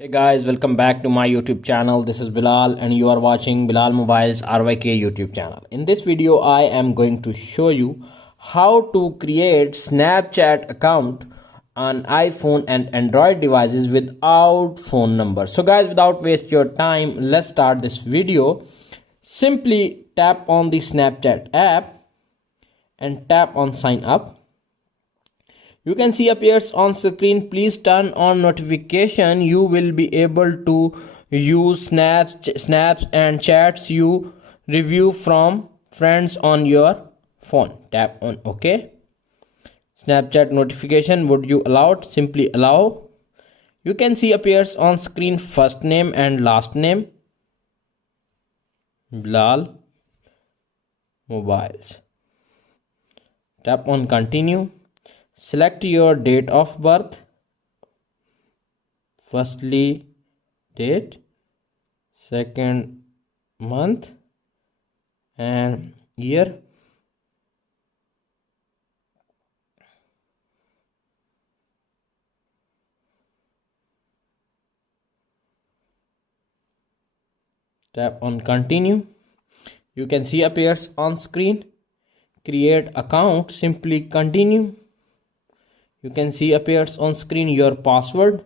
Hey guys, welcome back to my YouTube channel. This is Bilal and you are watching Bilal Mobiles RYK YouTube channel. In this video, I am going to show you how to create Snapchat account on iPhone and Android devices without phone number. So guys, without waste your time, let's start this video. Simply tap on the Snapchat app and tap on sign up. You can see appears on screen. Please turn on notification. You will be able to use snaps and chats you review from friends on your phone. Tap on OK. Snapchat notification, would you allow it? Simply allow. You can see appears on screen first name and last name, Bilal Mobiles. Tap on continue. Select your date of birth. Firstly, date, second, month, and year. Tap on continue. You can see appears on screen. Create account. Simply continue. You can see appears on screen your password.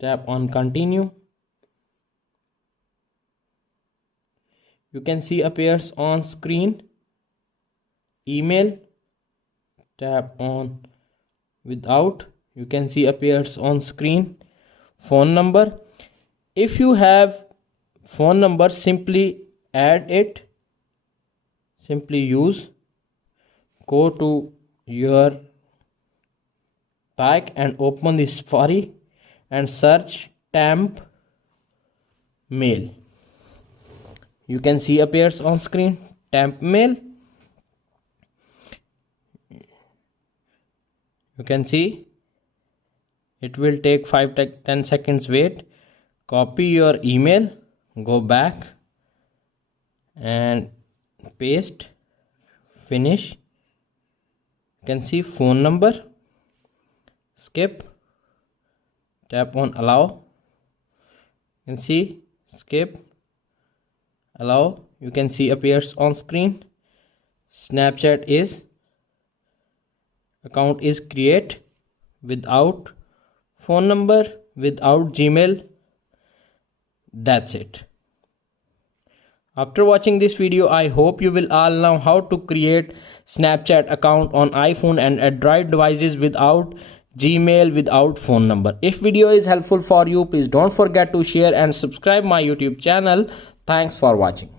Tap on continue. You can see appears on screen email. Tap on without. You can see appears on screen phone number. If you have phone number, simply add it. Simply use. Go to your pack and open the Safari and search temp mail. You can see appears on screen temp mail. You can see it will take 5-10 seconds wait. Copy your email. Go back and paste, finish. You can see phone number, skip, tap on allow. You can see skip, allow. You can see appears on screen. Snapchat is account is create without phone number, without Gmail. That's it. After watching this video, I hope you will all know how to create Snapchat account on iPhone and Android devices without Gmail, without phone number. If video is helpful for you, please don't forget to share and subscribe my YouTube channel. Thanks for watching.